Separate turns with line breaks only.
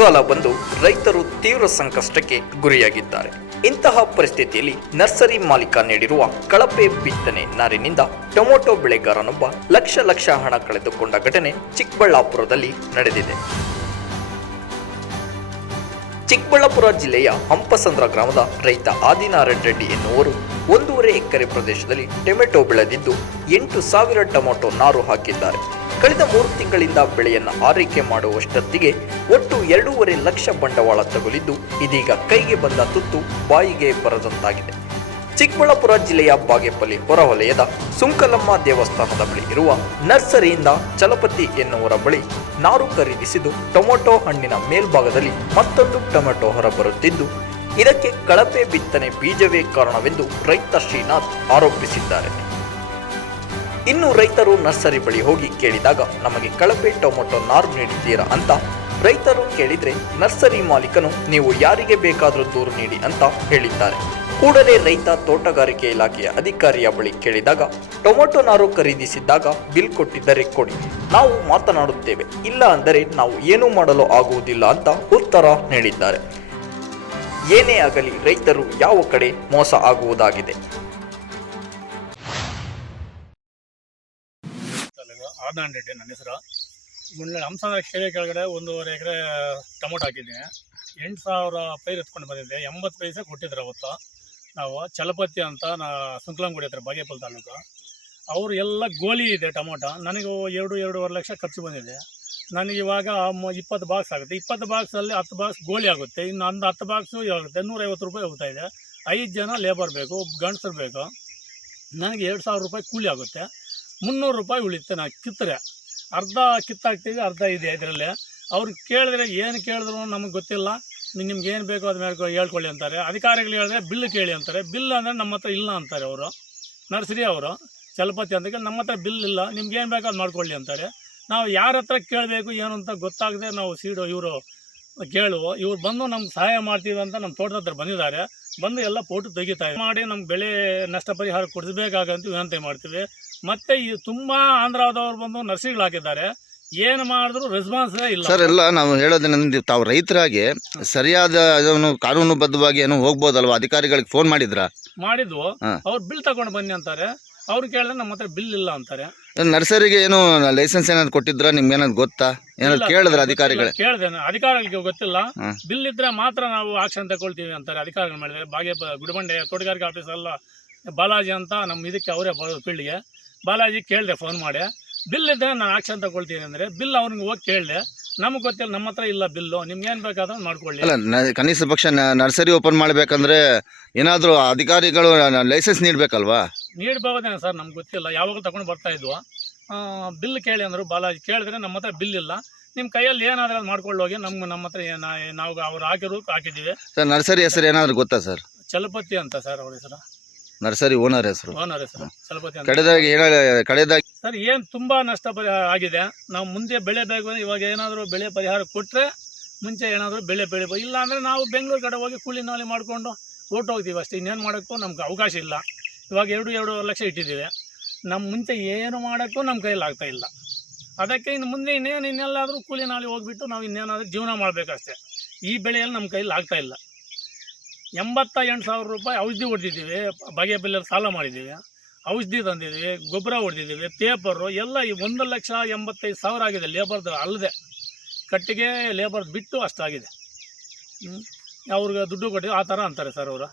ಬರಗಾಲ ಬಂದು ರೈತರು ತೀವ್ರ ಸಂಕಷ್ಟಕ್ಕೆ ಗುರಿಯಾಗಿದ್ದಾರೆ. ಇಂತಹ ಪರಿಸ್ಥಿತಿಯಲ್ಲಿ ನರ್ಸರಿ ಮಾಲೀಕ ನೀಡಿರುವ ಕಳಪೆ ಬಿತ್ತನೆ ನಾರಿನಿಂದ ಟೊಮೊಟೊ ಬೆಳೆಗಾರನೊಬ್ಬ ಲಕ್ಷ ಲಕ್ಷ ಹಣ ಕಳೆದುಕೊಂಡ ಘಟನೆ ಚಿಕ್ಕಬಳ್ಳಾಪುರದಲ್ಲಿ ನಡೆದಿದೆ. ಚಿಕ್ಕಬಳ್ಳಾಪುರ ಜಿಲ್ಲೆಯ ಹಂಪಸಂದ್ರ ಗ್ರಾಮದ ರೈತ ಆದಿನಾರಾಯಣ ರೆಡ್ಡಿ ಎನ್ನುವರು ಒಂದೂವರೆ ಎಕರೆ ಪ್ರದೇಶದಲ್ಲಿ ಟೊಮೆಟೊ ಬೆಳೆದಿದ್ದು ಎಂಟು ಸಾವಿರ ಟೊಮೆಟೊ ನಾರು ಹಾಕಿದ್ದಾರೆ. ಕಳೆದ ಮೂರು ತಿಂಗಳಿಂದ ಬೆಳೆಯನ್ನು ಆರೈಕೆ ಮಾಡುವಷ್ಟೊತ್ತಿಗೆ ಒಟ್ಟು ಎರಡೂವರೆ ಲಕ್ಷ ಬಂಡವಾಳ ತಗುಲಿದ್ದು ಇದೀಗ ಕೈಗೆ ಬಂದ ತುತ್ತು ಬಾಯಿಗೆ ಬರದಂತಾಗಿದೆ. ಚಿಕ್ಕಬಳ್ಳಾಪುರ ಜಿಲ್ಲೆಯ ಬಾಗೇಪಲ್ಲಿ ಹೊರವಲಯದ ಸುಂಕಲಮ್ಮ ದೇವಸ್ಥಾನದ ಬಳಿ ಇರುವ ನರ್ಸರಿಯಿಂದ ಚಲಪತಿ ಎನ್ನುವರ ಬಳಿ ನಾರು ಖರೀದಿಸಿದ್ದು ಟೊಮೊಟೊ ಹಣ್ಣಿನ ಮೇಲ್ಭಾಗದಲ್ಲಿ ಮತ್ತೊಂದು ಟೊಮೆಟೊ ಹೊರಬರುತ್ತಿದ್ದು ಇದಕ್ಕೆ ಕಳಪೆ ಬಿತ್ತನೆ ಬೀಜವೇ ಕಾರಣವೆಂದು ರೈತ ಶ್ರೀನಾಥ್ ಆರೋಪಿಸಿದ್ದಾರೆ. ಇನ್ನು ರೈತರು ನರ್ಸರಿ ಬಳಿ ಹೋಗಿ ಕೇಳಿದಾಗ, ನಮಗೆ ಕಳಪೆ ಟೊಮೊಟೊ ನಾರು ನೀಡಿದ್ದೀರಾ ಅಂತ ರೈತರು ಕೇಳಿದ್ರೆ ನರ್ಸರಿ ಮಾಲೀಕನು ನೀವು ಯಾರಿಗೆ ಬೇಕಾದರೂ ದೂರು ನೀಡಿ ಅಂತ ಹೇಳಿದ್ದಾರೆ. ಕೂಡಲೇ ರೈತ ತೋಟಗಾರಿಕೆ ಇಲಾಖೆಯ ಅಧಿಕಾರಿಯ ಬಳಿ ಕೇಳಿದಾಗ ಟೊಮೊಟೊ ನಾರು ಖರೀದಿಸಿದ್ದಾಗ ಬಿಲ್ ಕೊಟ್ಟಿದ್ದರೆ ಕೊಡಿ, ನಾವು ಮಾತನಾಡುತ್ತೇವೆ. ಇಲ್ಲ ಅಂದರೆ ನಾವು ಏನೂ ಮಾಡಲು ಆಗುವುದಿಲ್ಲ ಅಂತ ಉತ್ತರ ನೀಡಿದ್ದಾರೆ. ಏನೇ ಆಗಲಿ ರೈತರು ಯಾವ ಕಡೆ ಮೋಸ ಆಗುವುದಾಗಿದೆ.
ನನ್ನ ಹೆಸರು. ಹಂಸಂದ್ರ ಕೆರೆ ಕೆಳಗಡೆ ಒಂದೂವರೆ ಎಕರೆ ಟೊಮೊಟೊ ಹಾಕಿದ್ದೀನಿ ಎಂಟು ಸಾವಿರ ಪೈರು ಎತ್ಕೊಂಡು ಬಂದಿದ್ದೆ. ಎಂಬತ್ತು ಪೈಸೆ ಕೊಟ್ಟಿದ್ರು ಅವತ್ತು. ನಾವು ಚಲಪತಿ ಅಂತ ನಾ ಸುಂಕಲಂಗುಡಿ ಹತ್ರ ಬಾಗೇಪಲ್ ತಾಲೂಕು. ಅವರು ಎಲ್ಲ ಗೋಲಿ ಇದೆ ಟೊಮೊಟೊ. ನನಗೆ ಎರಡು, ಎರಡೂವರೆ ಲಕ್ಷ ಖರ್ಚು ಬಂದಿದೆ. ನನಗೆ ಇವಾಗ ಇಪ್ಪತ್ತು ಬಾಕ್ಸ್ ಆಗುತ್ತೆ. ಇಪ್ಪತ್ತು ಬಾಕ್ಸಲ್ಲಿ ಹತ್ತು ಬಾಕ್ಸ್ ಗೋಲಿ ಆಗುತ್ತೆ. ಇನ್ನು ಅಂದ ಹತ್ತು ಬಾಕ್ಸು ಆಗುತ್ತೆ ನೂರೈವತ್ತು ರೂಪಾಯಿ ಹೋಗ್ತಾ ಐದು ಜನ ಲೇಬರ್ ಬೇಕು, ಗಂಡಸರು ಬೇಕು. ನನಗೆ ಎರಡು ಸಾವಿರ ರೂಪಾಯಿ ಕೂಲಿ ಆಗುತ್ತೆ. ಮುನ್ನೂರು ರೂಪಾಯಿ ಉಳಿಯುತ್ತೆ. ನಾನು ಕಿತ್ತರೆ. ಅರ್ಧ ಕಿತ್ತಾಕ್ತೀವಿ, ಅರ್ಧ ಇದೆ ಇದರಲ್ಲಿ. ಅವ್ರು ಕೇಳಿದ್ರೆ ಏನು ಕೇಳಿದ್ರು ನಮಗೆ ಗೊತ್ತಿಲ್ಲ. ನಿಮ್ಗೆ ಏನು ಬೇಕೋ ಅದು ಮೇಲೆ ಹೇಳ್ಕೊಳ್ಳಿ ಅಂತಾರೆ. ಅಧಿಕಾರಿಗಳು ಹೇಳಿದ್ರೆ ಬಿಲ್ ಕೇಳಿ ಅಂತಾರೆ. ಬಿಲ್ ಅಂದರೆ ನಮ್ಮ ಹತ್ರ ಇಲ್ಲ ಅಂತಾರೆ ಅವರು. ನರ್ಸರಿ ಅವರು, ಚಲಪತಿ ಅಂತ ನಮ್ಮ ಹತ್ರ ಬಿಲ್ ಇಲ್ಲ, ನಿಮ್ಗೆ ಏನು ಬೇಕೋ ಅದು ಮಾಡ್ಕೊಳ್ಳಿ ಅಂತಾರೆ. ನಾವು ಯಾರ ಹತ್ರ ಕೇಳಬೇಕು, ಏನು ಅಂತ ಗೊತ್ತಾಗದೆ ನಾವು ಸೀಡು ಇವರು ಕೇಳುವ. ಇವ್ರು ಬಂದು ನಮ್ಗೆ ಸಹಾಯ ಮಾಡ್ತೀವಿ ಅಂತ ನಮ್ಮ ತೋಟದ ಹತ್ರ ಬಂದಿದ್ದಾರೆ. ಬಂದು ಎಲ್ಲ ಫೋಟೋ ತೆಗಿತಾರೆ ಮಾಡಿ ನಮ್ಗೆ ಬೆಳೆ ನಷ್ಟ ಪರಿಹಾರ ಕೊಡಿಸ್ಬೇಕಾಗಂತ ವಿನಂತಿ ಮಾಡ್ತೀವಿ. ಮತ್ತೆ ಈ ತುಂಬಾ ಆಂಧ್ರದವ್ರು ಬಂದು ನರ್ಸರಿಗಳು ಹಾಕಿದ್ದಾರೆ. ಏನು ಮಾಡಿದ್ರು ರೆಸ್ಪಾನ್ಸ್ ಇಲ್ಲ.
ಸರ್ ಎಲ್ಲ ನಾವು ಹೇಳೋದೇನಂದ್ರೆ ತಾವು ರೈತರಾಗಿ ಸರಿಯಾದ ಅದನ್ನು ಕಾನೂನುಬದ್ಧವಾಗಿ ಏನೋ ಹೋಗ್ಬೋದಲ್ವಾ? ಅಧಿಕಾರಿಗಳಿಗೆ ಫೋನ್ ಮಾಡಿದ್ರಾ?
ಮಾಡಿದ್ವು. ಅವ್ರು ಬಿಲ್ ತಗೊಂಡು ಬನ್ನಿ ಅಂತಾರೆ. ಅವ್ರು ಕೇಳಿದ್ರೆ ನಮ್ಮ ಹತ್ರ ಬಿಲ್ ಇಲ್ಲ ಅಂತಾರೆ.
ನರ್ಸರಿಗೆ ಏನು ಲೈಸೆನ್ಸ್ ಏನಾದ್ರು ಕೊಟ್ಟಿದ್ರ? ನಿಮ್ಗೆ ಏನಾದ್ರು ಗೊತ್ತಾ? ಏನಾದ್ರು ಕೇಳಿದ್ರ ಅಧಿಕಾರಿಗಳು?
ಕೇಳಿದೆ ಅಧಿಕಾರಿಗಳಿಗೆ ಗೊತ್ತಿಲ್ಲ. ಬಿಲ್ ಇದ್ರೆ ಮಾತ್ರ ನಾವು ಆಕ್ಷನ್ ತಗೊಳ್ತೀವಿ ಅಂತಾರೆ ಅಧಿಕಾರಿಗಳು ಮಾಡಿದ್ದಾರೆ. ಬಾಗೆ ಗುಡಿಬಂಡೆ ತೋಟಗಾರಿಕೆ ಆಫೀಸ್ ಎಲ್ಲ ಬಾಲಾಜಿ ಅಂತ ನಮ್ಮ ಇದಕ್ಕೆ ಅವರೇ ಫೀಲ್ಡ್ಗೆ ಬಾಲಾಜಿ ಕೇಳಿದೆ ಫೋನ್ ಮಾಡಿ ಬಿಲ್ ಇದ್ದರೆ ನಾನು ಆಕ್ಷನ್ ತಗೊಳ್ತೀನಿ ಅಂದರೆ ಬಿಲ್ ಅವ್ರಿಗೆ ಹೋಗಿ ಕೇಳಿದೆ. ನಮಗೆ ಗೊತ್ತಿಲ್ಲ ನಮ್ಮ ಹತ್ರ ಇಲ್ಲ ಬಿಲ್ಲು ನಿಮ್ಗೆ ಏನು ಬೇಕಾದ್ರೂ ಮಾಡ್ಕೊಳ್ಳಿ.
ಅಲ್ಲ ನ- ಕನಿಷ್ಠ ಪಕ್ಷ ನ- ನರ್ಸರಿ ಓಪನ್ ಮಾಡಬೇಕಂದ್ರೆ ಏನಾದರೂ ಅಧಿಕಾರಿಗಳು ಲೈಸೆನ್ಸ್ ನೀಡ್ಬೇಕಲ್ವಾ?
ನೀಡಬಹುದೇನೆ ಸರ್ ನಮ್ಗೆ ಗೊತ್ತಿಲ್ಲ. ಯಾವಾಗಲೂ ತಗೊಂಡು ಬರ್ತಾ ಇದ್ವು. ಬಿಲ್ ಕೇಳಿ ಅಂದರು ಬಾಲಾಜಿ ಕೇಳಿದ್ರೆ ನಮ್ಮ ಹತ್ರ ಬಿಲ್ ಇಲ್ಲ. ನಿಮ್ಮ ಕೈಯಲ್ಲಿ ಏನಾದರೂ ಅದು ಮಾಡ್ಕೊಂಡು ಹೋಗಿ ನಮ್ಗೆ ನಮ್ಮ ಹತ್ರ ಏನ ನಾವು ಅವ್ರು ಹಾಕಿರೋ ಹಾಕಿದ್ದೀವಿ.
ಸರ್ ನರ್ಸರಿ ಹೆಸರು ಏನಾದರೂ ಗೊತ್ತಾ ಸರ್?
ಚಲಪತಿ ಅಂತ ಸರ್ ಅವ್ರ ಹೆಸರು.
ನರ್ಸರಿ ಓನರ್ ಹೆಸರು.
ಓನರ್ ಹೆಸರು ಅಂತ.
ಏನ ಕಡೆದಾಗಿ.
ಸರ್ ಏನು ತುಂಬಾ ನಷ್ಟ ಪರಿಹಾರ ಆಗಿದೆ. ನಾವು ಮುಂದೆ ಬೆಳೆ ಬೇಕು ಅಂದ್ರೆ ಇವಾಗ ಏನಾದರೂ ಬೆಳೆ ಪರಿಹಾರ ಕೊಟ್ರೆ ಮುಂಚೆ ಏನಾದರೂ ಬೆಳೆ ಬೆಳಿಬೋದು. ಇಲ್ಲ ಅಂದ್ರೆ ನಾವು ಬೆಂಗಳೂರು ಕಡೆ ಹೋಗಿ ಕೂಲಿ ನಾಲಿ ಮಾಡ್ಕೊಂಡು ಓಟ್ ಹೋಗ್ತೀವಿ ಅಷ್ಟೇ. ಇನ್ನೇನು ಮಾಡೋಕ್ಕೂ ನಮ್ಗೆ ಅವಕಾಶ ಇಲ್ಲ. ಇವಾಗ ಎರಡು ಎರಡೂವರೆ ಲಕ್ಷ ಇಟ್ಟಿದ್ದೀವಿ. ನಮ್ಮ ಮುಂಚೆ ಏನು ಮಾಡೋಕ್ಕೂ ನಮ್ಮ ಕೈಯಲ್ಲಿ ಆಗ್ತಾ ಇಲ್ಲ. ಅದಕ್ಕೆ ಇನ್ನು ಮುಂದೆ ಇನ್ನೇನು ಇನ್ನೆಲ್ಲಾದರೂ ಕೂಲಿ ನಾಲಿ ಹೋಗ್ಬಿಟ್ಟು ನಾವು ಇನ್ನೇನಾದರೂ ಜೀವನ ಮಾಡಬೇಕಷ್ಟೇ. ಈ ಬೆಳೆಯಲ್ಲಿ ನಮ್ಮ ಕೈಯಲ್ಲಿ ಆಗ್ತಾ ಇಲ್ಲ. ಎಂಬತ್ತ ಎಂಟು ಸಾವಿರ ರೂಪಾಯಿ ಔಷಧಿ ಹೊಡೆದಿದ್ದೀವಿ, ಬಗೆ ಬೆಲ್ಲಲ್ಲಿ ಸಾಲ ಮಾಡಿದ್ದೀವಿ, ಔಷಧಿ ತಂದಿದ್ದೀವಿ, ಗೊಬ್ಬರ ಹೊಡೆದಿದ್ದೀವಿ ಪೇಪರು ಎಲ್ಲ ಈ ಒಂದು ಲಕ್ಷ ಎಂಬತ್ತೈದು ಸಾವಿರ ಆಗಿದೆ ಲೇಬರ್ದು ಅಲ್ಲದೆ ಕಟ್ಟಿಗೆ ಲೇಬರ್ ಬಿಟ್ಟು ಅಷ್ಟಾಗಿದೆ. ಅವ್ರಿಗೆ ದುಡ್ಡು ಕೊಟ್ಟಿದ್ದು ಆ ಥರ ಅಂತಾರೆ ಸರ್ ಅವರು